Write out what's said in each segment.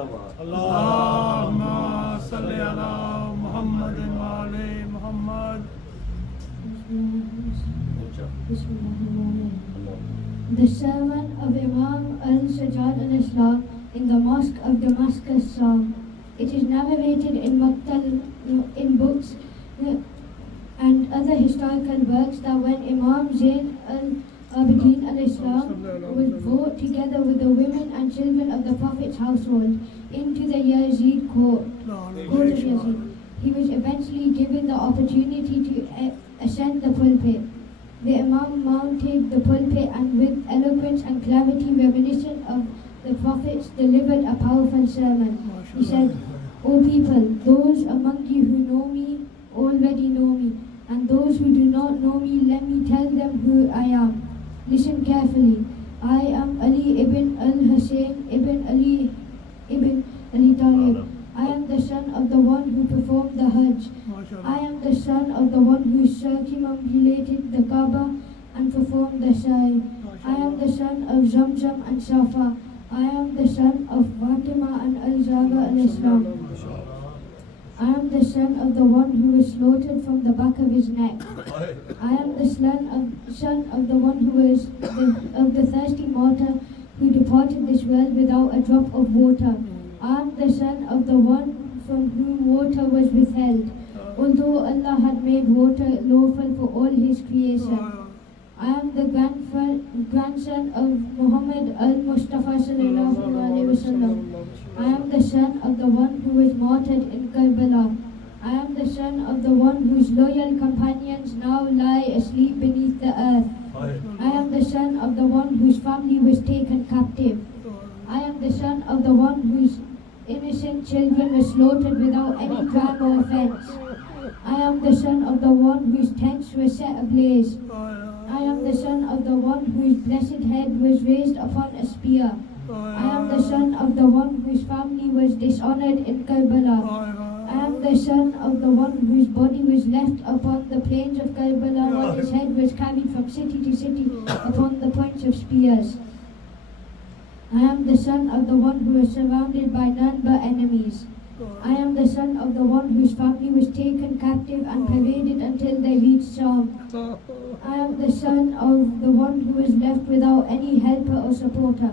Allahumma salli ala Muhammadin wa ali Muhammad. The sermon of Imam al-Sajjad al-Islam in the Mosque of Damascus song. It is narrated in books and other historical works that when Imam Zain al-Abidin al-Islam was brought together with the women and children of the Prophet's household into the Yazid court of Yazid, he was eventually given the opportunity to ascend the pulpit. The Imam mounted the pulpit and with eloquence and clarity reminiscent of the Prophets delivered a powerful sermon. He said, "O people, those among you who know me already know me, and those who do not know me, let me tell them who I am. Listen carefully. I am Ali ibn al-Hussein ibn Ali ibn Ali Talib. I am the son of the one who performed the Hajj. I am the son of the one who circumambulated the Kaaba and performed the Sa'i. I am the son of Zamzam and Safa. I am the son of Fatima and Al-Zahra al-Islam. I am the son of the one who was slaughtered from the back of his neck. I am the son of the one who was of the thirsty mortar who departed this world without a drop of water. I am the son of the one from whom water was withheld, although Allah had made water lawful for all His creation. I am the grandson of Muhammad al-Mustafa sallallahu alaihi wasallam. I am the son of the one who was martyred in Karbala. I am the son of the one whose loyal companions now lie asleep beneath the earth. I am the son of the one whose family was taken captive. I am the son of the one whose innocent children were slaughtered without any crime or offense. I am the son of the one whose tents were set ablaze. I am the son of the one whose blessed head was raised upon a spear. I am the son of the one whose family was dishonored in Karbala. I am the son of the one whose body was left upon the plains of Karbala while his head was carried from city to city upon the points of spears. I am the son of the one who was surrounded by none but enemies. I am the son of the one whose family was taken captive and paraded until they reached Sham. I am the son of the one who was left without any helper or supporter.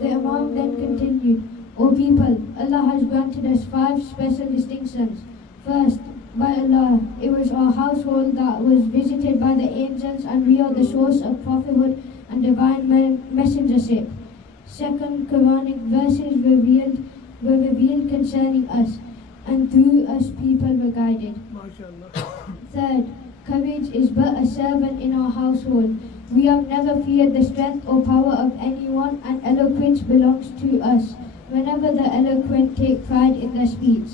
The Imam then continued, "O people, Allah has granted us 5 special distinctions. First, by Allah, it was our household that was visited by the angels and we are the source of prophethood and divine messengership. Second, Quranic verses were revealed concerning us, and through us people were guided. Third, courage is but a servant in our household. We have never feared the strength or power of anyone, and eloquence belongs to us. Whenever the eloquent take pride in their speech.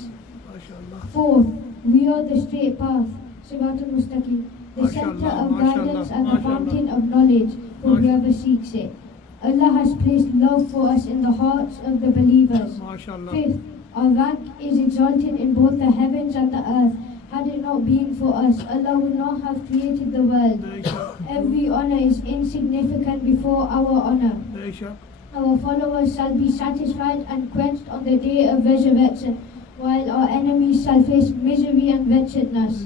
Fourth, we are the straight path, Siratul Mustaqim, the center of guidance and the fountain of knowledge for whoever seeks it. Allah has placed love for us in the hearts of the believers. Fifth, our rank is exalted in both the heavens and the earth. Had it not been for us, Allah would not have created the world. Every honor is insignificant before our honor. Our followers shall be satisfied and quenched on the day of resurrection, while our enemies shall face misery and wretchedness."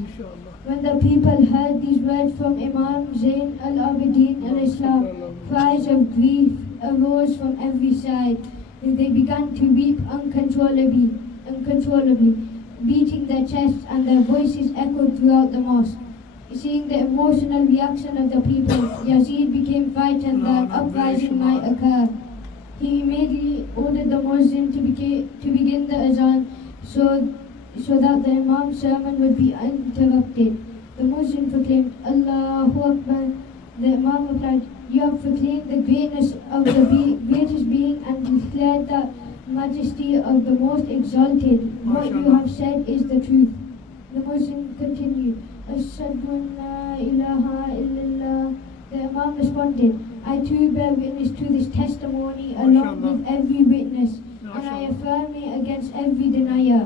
When the people heard these words from Imam Zain al-Abidin al-Islam, cries of grief arose from every side. They began to weep uncontrollably, beating their chests, and their voices echoed throughout the mosque. Seeing the emotional reaction of the people, Yazid became frightened that uprising might occur. He immediately ordered the Muezzin to begin the azan so that the Imam's sermon would be interrupted. The Muezzin proclaimed, "Allahu Akbar." The Imam replied, "You have proclaimed the greatness of the greatest being and declared the majesty of the most exalted. What you have said is the truth." The Muezzin continued, "Ashhadu an la ilaha illallah." The Imam responded, "I too bear witness to this testimony along with every witness, and I affirm it against every denier."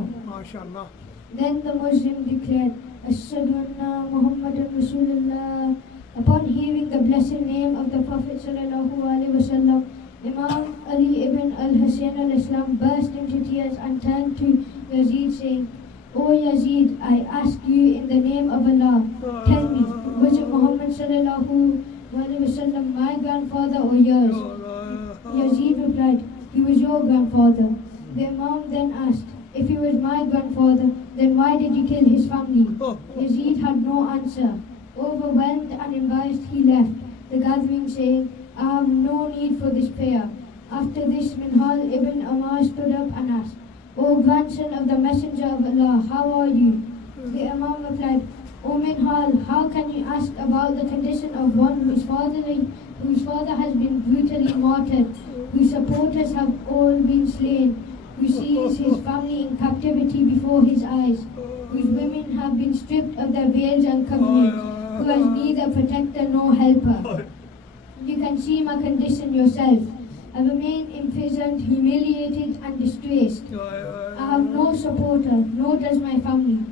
Then the Muezzin declared, "Ashhadu anna Muhammadan Rasulullah." Upon hearing the blessed name of the Prophet sallallahu alaihi wasallam, Imam Ali ibn al-Hussein al-Islam burst into tears and turned to Yazid saying, O Yazid, I ask you in the name of Allah, tell me, was it Muhammad sallallahu alaihi wasallam my grandfather or yours? Yazid replied, he was your grandfather. The Imam then asked, if he was my grandfather, then why did you kill his family? Yazid had no answer. Overwhelmed and embarrassed, he left the gathering saying, I have no need for this prayer. After this, Minhal ibn Amar stood up and asked, O grandson of the Messenger of Allah, how are you? The Imam replied, O Minhal, how can you ask about the condition of one whose father has been brutally martyred, whose supporters have all been slain, who sees his family in captivity before his eyes, whose women have been stripped of their veils and coverings, who has neither protector nor helper? You can see my condition yourself. I remain imprisoned, humiliated and distressed. I have no supporter, nor does my family.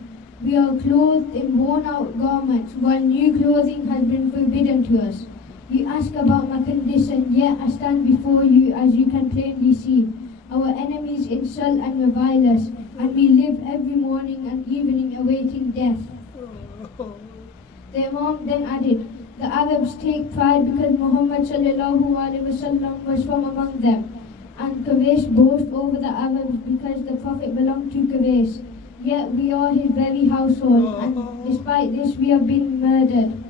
We are clothed in worn-out garments, while new clothing has been forbidden to us. You ask about my condition, yet I stand before you as you can plainly see. Our enemies insult and revile us, and we live every morning and evening awaiting death. The Imam then added, the Arabs take pride because Muhammad sallallahu alaihi wasallam was from among them, and Quraysh boast over the Arabs because the Prophet belonged to Quraysh. Yet we are his very household, and despite this we have been murdered,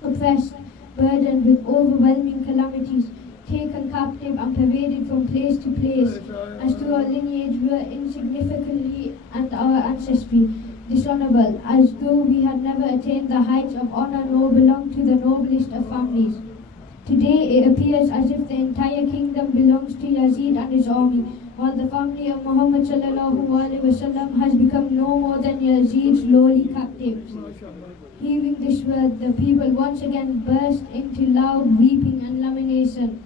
oppressed, burdened with overwhelming calamities, taken captive and paraded from place to place, as to our lineage we are insignificantly and our ancestry dishonorable, as though we had never attained the heights of honor nor belonged to the noblest of families. Today it appears as if the entire kingdom belongs to Yazid and his army, while the family of Muhammad sallallahu alaihi wasallam has become no more than Yazid's lowly captives. Hearing this word, the people once again burst into loud weeping and lamentation.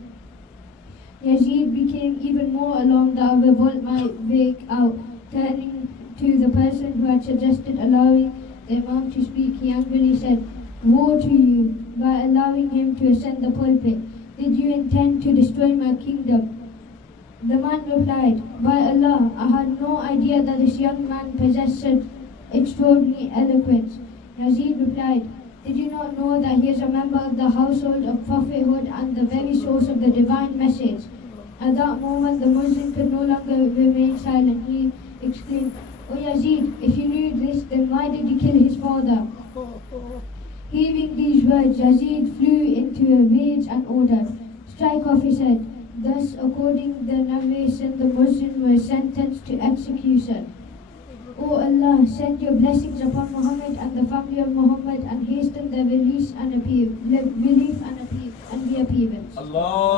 Yazid became even more alarmed that a revolt might break out. Turning to the person who had suggested allowing the Imam to speak, he angrily said, Woe to you, by allowing him to ascend the pulpit. Did you intend to destroy my kingdom? The man replied, By Allah, I had no idea that this young man possessed such extraordinary eloquence. Yazid replied, Did you not know that he is a member of the household of prophethood and the very source of the divine message? At that moment, the Muslim could no longer remain silent. He exclaimed, O Yazid, if you knew this, then why did you kill his father? Hearing these words, Yazid flew into a rage and ordered, Strike off his head. Thus, according to the narration, the Muslim was sentenced to execution. O Allah, send your blessings upon Muhammad and the family of Muhammad and hasten their release and relief and the appearance. Allah